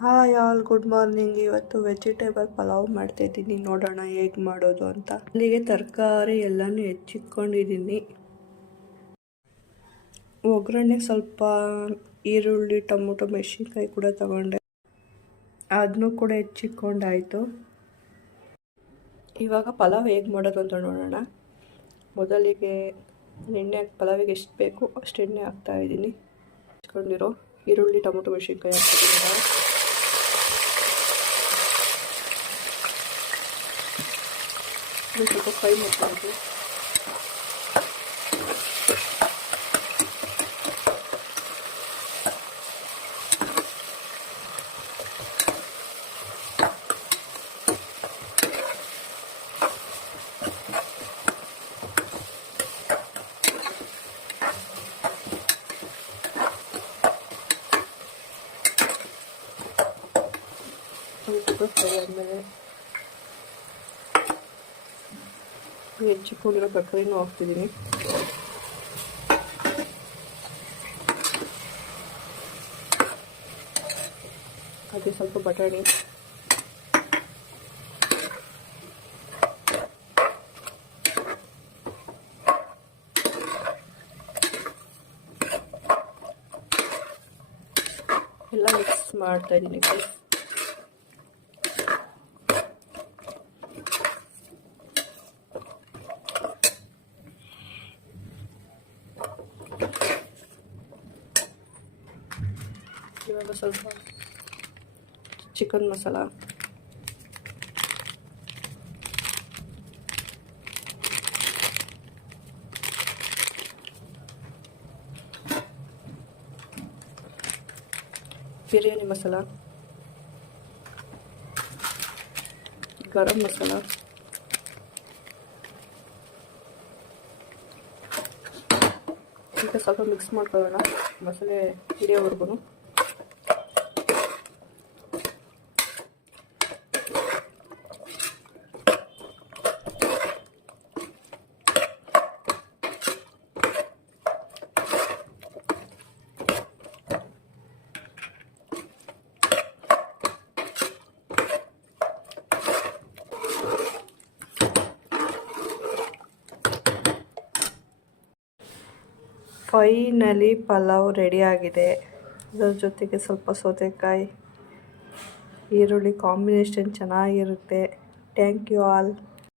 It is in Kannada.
Hi all, good morning. ಇವತ್ತು ವೆಜಿಟೇಬಲ್ ಪಲಾವ್ ಮಾಡ್ತಾಯಿದ್ದೀನಿ. ನೋಡೋಣ ಹೇಗೆ ಮಾಡೋದು ಅಂತ. ಅಲ್ಲಿಗೆ ತರಕಾರಿ ಎಲ್ಲನೂ ಹೆಚ್ಚಿಟ್ಕೊಂಡಿದ್ದೀನಿ. ಒಗ್ಗರಣೆಗೆ ಸ್ವಲ್ಪ ಈರುಳ್ಳಿ, ಟೊಮೊಟೊ, ಮೆಣಸಿನ್ಕಾಯಿ ಕೂಡ ತಗೊಂಡೆ. ಅದನ್ನೂ ಕೂಡ ಹೆಚ್ಚಿಟ್ಕೊಂಡಾಯಿತು. ಇವಾಗ ಪಲಾವ್ ಹೇಗೆ ಮಾಡೋದು ಅಂತ ನೋಡೋಣ. ಮೊದಲಿಗೆ ಎಣ್ಣೆ ಪಲಾವಿಗೆ ಎಷ್ಟು ಬೇಕು ಅಷ್ಟು ಎಣ್ಣೆ ಹಾಕ್ತಾಯಿದ್ದೀನಿ. ಹಚ್ಕೊಂಡಿರೋ ಈರುಳ್ಳಿ, ಟೊಮೊಟೊ, ಮೆಣಸಿನ್ಕಾಯಿ ಹಾಕ್ತಿದ್ದೀನಿ. ಸ್ವಲ್ಪ ಫ್ರೈ ಮಾಡ್ಕೊಳ್ಳೋದು. ಫ್ರೈ ಆದಮೇಲೆ ಹೆಚ್ಚಿಕೊಂಡಿರೋ ತರಕಾರಿನೂ ಹಾಕ್ತಿದ್ದೀನಿ. ಅದೇ ಸ್ವಲ್ಪ ಬಟಾಣಿ, ಎಲ್ಲ ಮಿಕ್ಸ್ ಮಾಡ್ತಾ ಇದ್ದೀನಿ. ಇವಾಗ ಸ್ವಲ್ಪ ಚಿಕನ್ ಮಸಾಲ, ಬಿರಿಯಾನಿ ಮಸಾಲ, ಗರಂ ಮಸಾಲ, ಈಗ ಸ್ವಲ್ಪ ಮಿಕ್ಸ್ ಮಾಡ್ಕೊಳ್ಳೋಣ ಮಸಾಲೆ ಹಿಡಿಯೋವರೆಗೂ. ಫೈನಲಿ ಪಲಾವ್ ರೆಡಿಯಾಗಿದೆ. ಅದರ ಜೊತೆಗೆ ಸ್ವಲ್ಪ ಸೌತೆಕಾಯಿ, ಈರುಳ್ಳಿ ಕಾಂಬಿನೇಷನ್ ಚೆನ್ನಾಗಿರುತ್ತೆ. Thank you all.